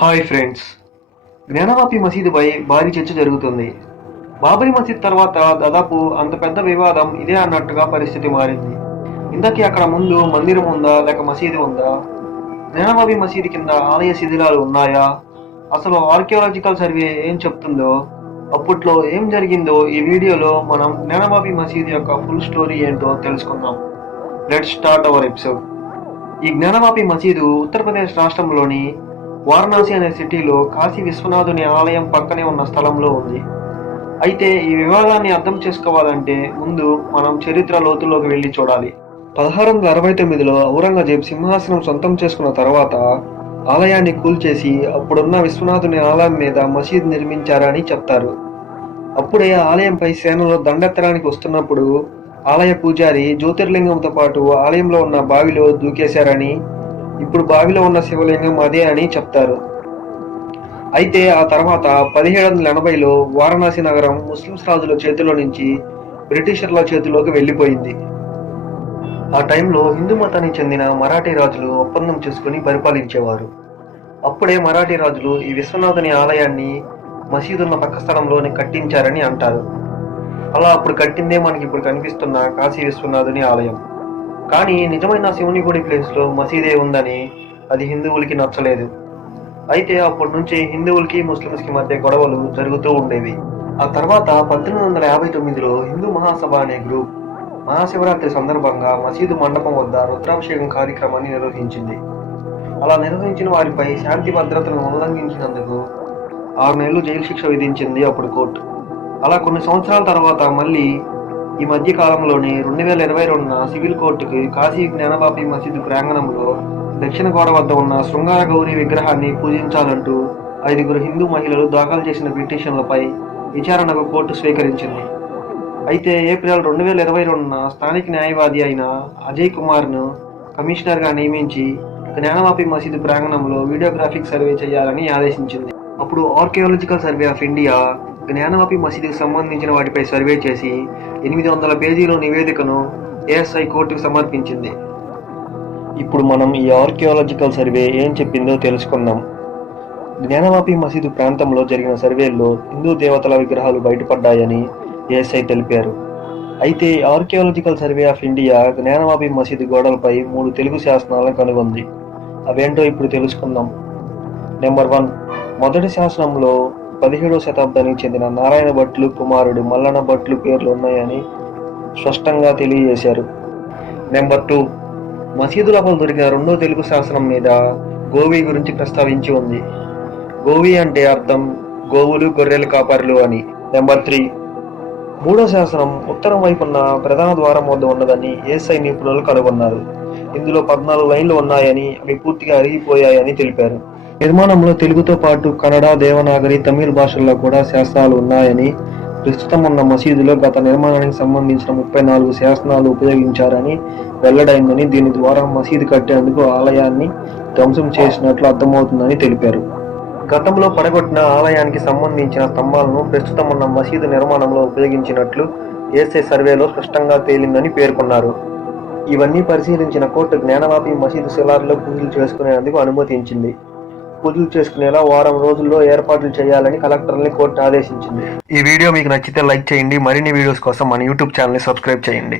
Hi friends, Gyanvapi మసీదుపై భారీ చర్చ జరుగుతుంది. బాబరీ మసీద్ తర్వాత దాదాపు అంత పెద్ద వివాదం ఇదే అన్నట్టుగా పరిస్థితి మారింది. ఇంతకీ అక్కడ ముందు మందిరం ఉందా లేక మసీదు ఉందా? జ్ఞానవాపి మసీదు కింద ఆలయ శిథిలాలు ఉన్నాయా? అసలు ఆర్కియాలజికల్ సర్వే ఏం చెప్తుందో, అప్పట్లో ఏం జరిగిందో ఈ వీడియోలో మనం జ్ఞానవాపి మసీదు యొక్క ఫుల్ స్టోరీ ఏంటో తెలుసుకుందాం. Let's start our episode. ఈ జ్ఞానవాపి మసీదు ఉత్తరప్రదేశ్ రాష్ట్రంలోని వారణాసి అనే సిటీలో కాశీ విశ్వనాథుని ఆలయం పక్కనే ఉన్న స్థలంలో ఉంది. అయితే ఈ వివాదాన్ని అర్థం చేసుకోవాలంటే ముందు మనం చరిత్ర లోతుల్లోకి వెళ్ళి చూడాలి. 1669లో ఔరంగజేబ్ సింహాసనం సొంతం చేసుకున్న తర్వాత ఆలయాన్ని కూల్చేసి అప్పుడున్న విశ్వనాథుని ఆలయం మీద మసీద్ నిర్మించారని చెప్తారు. అప్పుడే ఆలయంపై సేనలు దండెత్తడానికి వస్తున్నప్పుడు ఆలయ పూజారి జ్యోతిర్లింగంతో పాటు ఆలయంలో ఉన్న బావిలో దూకేశారని, ఇప్పుడు బావిలో ఉన్న శివలింగం అదే అని చెప్తారు. అయితే ఆ తర్వాత 1780లో వారణాసి నగరం ముస్లింస్ రాజుల చేతిలో నుంచి బ్రిటిషర్ల చేతిలోకి వెళ్ళిపోయింది. ఆ టైంలో హిందూ మతానికి చెందిన మరాఠీ రాజులు ఒప్పందం చేసుకుని పరిపాలించేవారు. అప్పుడే మరాఠీ రాజులు ఈ విశ్వనాథుని ఆలయాన్ని మసీదున్న పక్క స్థలంలోనే కట్టించారని అంటారు. అలా అప్పుడు కట్టిందే మనకి ఇప్పుడు కనిపిస్తున్న కాశీ విశ్వనాథుని ఆలయం. కానీ నిజమైన శివుని గుడి ప్లేస్లో మసీదే ఉందని అది హిందువులకి నచ్చలేదు. అయితే అప్పటి నుంచి హిందువులకి ముస్లింస్కి మధ్య గొడవలు జరుగుతూ ఉండేవి. ఆ తర్వాత 1859లో హిందూ మహాసభ అనే గ్రూప్ మహాశివరాత్రి సందర్భంగా మసీదు మండపం వద్ద రుద్రాభిషేకం కార్యక్రమాన్ని నిర్వహించింది. అలా నిర్వహించిన వారిపై శాంతి భద్రతలను ఉల్లంఘించినందుకు 6 నెలలు జైలు శిక్ష విధించింది అప్పుడు కోర్టు. అలా కొన్ని సంవత్సరాల తర్వాత మళ్ళీ ఈ మధ్య కాలంలోనే 2022న సివిల్ కోర్టుకి కాశీ జ్ఞానవాపి మసీదు ప్రాంగణంలో దక్షిణ గోడ వద్ద ఉన్న శృంగార గౌరీ విగ్రహాన్ని పూజించాలంటూ 5 హిందూ మహిళలు దాఖలు చేసిన పిటిషన్లపై విచారణకు కోర్టు స్వీకరించింది. అయితే ఏప్రిల్ 2022న స్థానిక న్యాయవాది అయిన అజయ్ కుమార్ను కమిషనర్గా నియమించి జ్ఞానవాపి మసీదు ప్రాంగణంలో వీడియోగ్రాఫిక్ సర్వే చేయాలని ఆదేశించింది. అప్పుడు archaeological survey of India Gyanvapi మసీదుకు సంబంధించిన వాటిపై సర్వే చేసి 800 పేజీల నివేదికను ఏఎస్ఐ కోర్టుకు సమర్పించింది. ఇప్పుడు మనం ఈ ఆర్కియాలజికల్ సర్వే ఏం చెప్పిందో తెలుసుకుందాం. జ్ఞానవాపి మసీదు ప్రాంతంలో జరిగిన సర్వేల్లో హిందూ దేవతల విగ్రహాలు బయటపడ్డాయని ఏఎస్ఐ తెలిపారు. అయితే archaeological survey of India Gyanvapi మసీదు గోడలపై 3 తెలుగు శాసనాలను కనుగొంది. అవేంటో ఇప్పుడు తెలుసుకుందాం. నెంబర్ 1, మొదటి శాసనంలో 17వ శతాబ్దానికి చెందిన నారాయణ భట్లు కుమారుడు మల్లన భట్లు పేర్లు ఉన్నాయని స్పష్టంగా తెలియజేశారు. నెంబర్ 2, మసీదు లోపల దొరికిన 2వ తెలుగు శాసనం మీద గోవి గురించి ప్రస్తావించి ఉంది. గోవి అంటే అర్థం గోవులు గొర్రెలు కాపరులు అని. నెంబర్ 3, 3వ శాసనం ఉత్తరం వైపున్న ప్రధాన ద్వారం వద్ద ఉన్నదని ఏఎస్ఐ నిపుణులు కనుగొన్నారు. ఇందులో 14 లైన్లు ఉన్నాయని, అవి పూర్తిగా అరిగిపోయాయని తెలిపారు. నిర్మాణంలో తెలుగుతో పాటు కన్నడ, దేవనాగరి, తమిళ భాషల్లో కూడా శాసనాలు ఉన్నాయని, ప్రస్తుతం ఉన్న మసీదులో గత నిర్మాణానికి సంబంధించిన 34 శాసనాలు ఉపయోగించారని వెల్లడైందని, దీని ద్వారా మసీదు కట్టేందుకు ఆలయాన్ని ధ్వంసం చేసినట్లు అర్థమవుతుందని తెలిపారు. గతంలో పడగొట్టిన ఆలయానికి సంబంధించిన స్తంభాలను ప్రస్తుతం ఉన్న మసీదు నిర్మాణంలో ఉపయోగించినట్లు ఏఎస్ఐ సర్వేలో స్పష్టంగా తేలిందని పేర్కొన్నారు. ఇవన్నీ పరిశీలించిన కోర్టు జ్ఞానవాపి మసీదు శిలార్లో పూజలు చేసుకునేందుకు అనుమతించింది. పూజలు చేసుకునేలా వారం రోజుల్లో ఏర్పాట్లు చేయాలని కలెక్టర్ని కోర్టు ఆదేశించింది. ఈ వీడియో మీకు నచ్చితే లైక్ చేయండి. మరిన్ని వీడియోస్ కోసం మన యూట్యూబ్ ఛానల్ని సబ్స్క్రైబ్ చేయండి.